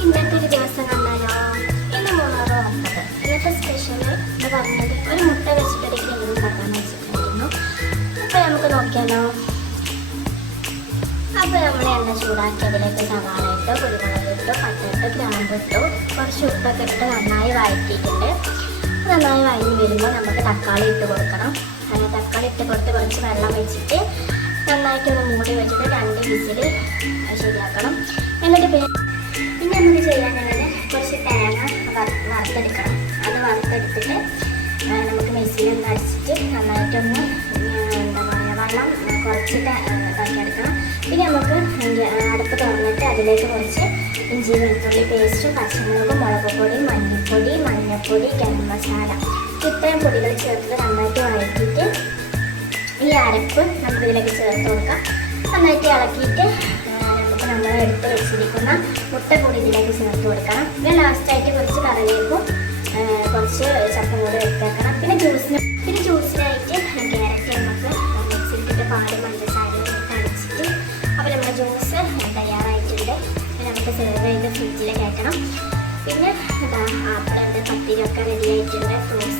ഇന്നത്തെ ഒരു ദിവസം കണ്ടാലോ? ഇന്ന് മുഹറം 9. ഇന്നത്തെ സ്പെഷ്യൽ എന്ന് പറഞ്ഞത് ഒരു മുട്ട വെച്ചിട്ടൊരു ഗ്രേവി ഉണ്ടാക്കാമെന്ന് വെച്ചിട്ടുണ്ടായിരുന്നു. അപ്പോൾ നമുക്ക് നോക്കിയാലോ. അപ്പോൾ നമ്മൾ എണ്ണ ചൂടാക്കി അതിലേക്ക് സവാള ഇട്ട്, കുരുമുളക് ഇട്ട്, പട്ട ഇട്ട്, ഗ്രാമ്പ് ഇട്ടു, കുറച്ച് ഉപ്പൊക്കെ ഇട്ട് നന്നായി വഴറ്റിയിട്ടുണ്ട്. നന്നായി വഴഞ്ഞ് വരുമ്പോൾ നമുക്ക് തക്കാളി ഇട്ട് കൊടുക്കണം. അങ്ങനെ തക്കാളി ഇട്ട് കൊടുത്ത് കുറച്ച് വെള്ളം വെച്ചിട്ട് നന്നായിട്ടൊന്ന് മൂടി വെച്ചിട്ട് 2 വിസിൽ ശരിയാക്കണം. എന്നിട്ട് പിന്നെ നമുക്ക് ചെയ്യാനുള്ളത് കുറച്ച് തേങ്ങ വറുത്തെടുക്കണം. അത് വറുത്തെടുത്തിട്ട് നമുക്ക് മിക്സിയിലൊന്ന് അടിച്ചിട്ട് നന്നായിട്ടൊന്ന് എന്താ പറയുക വെള്ളം കുറച്ചിട്ട് ഇതാക്കിയെടുക്കണം. പിന്നെ നമുക്ക് അടുപ്പ് തുറന്നിട്ട് അതിലേക്ക് കുറച്ച് ഇഞ്ചി വെളുത്തുള്ളി പേസ്റ്റ്, പച്ചമുളക്, മുളക് പൊടി, മല്ലിപ്പൊടി, മഞ്ഞൾപ്പൊടി, ഗരം മസാല ഇത്രയും പൊടികൾ ചേർത്തിട്ട് നന്നായിട്ട് വഴറ്റിയിട്ട് ഈ അരപ്പ് നമുക്ക് ഇതിലേക്ക് ചേർത്ത് കൊടുക്കാം. നന്നായിട്ട് ഇളക്കിയിട്ട് നമുക്ക് നമ്മൾ എടുത്ത് വെച്ചിരിക്കുന്ന മുട്ടപ്പൊടി ഇതിലേക്ക് ചേർത്ത് കൊടുക്കണം. പിന്നെ ലാസ്റ്റായിട്ട് കുറച്ച് കറിവേപ്പും കുറച്ച് ചപ്പും കൂടി എടുത്തേക്കണം. പിന്നെ ജ്യൂസിനായിട്ട് ക്യാരറ്റ് നമുക്ക് മിക്സിയിലിട്ടിട്ട് പാലും പഞ്ചസാരയും ഇട്ട് അടിച്ചിട്ട് അപ്പോൾ നമ്മുടെ ജ്യൂസ് തയ്യാറായിട്ടുണ്ട്. നമുക്ക് സെർവ് ചെയ്ത് ഫ്രിഡ്ജിൽ കയറ്റണം. പിന്നെ ആപ്പിളുണ്ട്, പത്തിരിയൊക്കെ റെഡി ആയിട്ടുണ്ട്. ഫ്രൂട്ട്സ്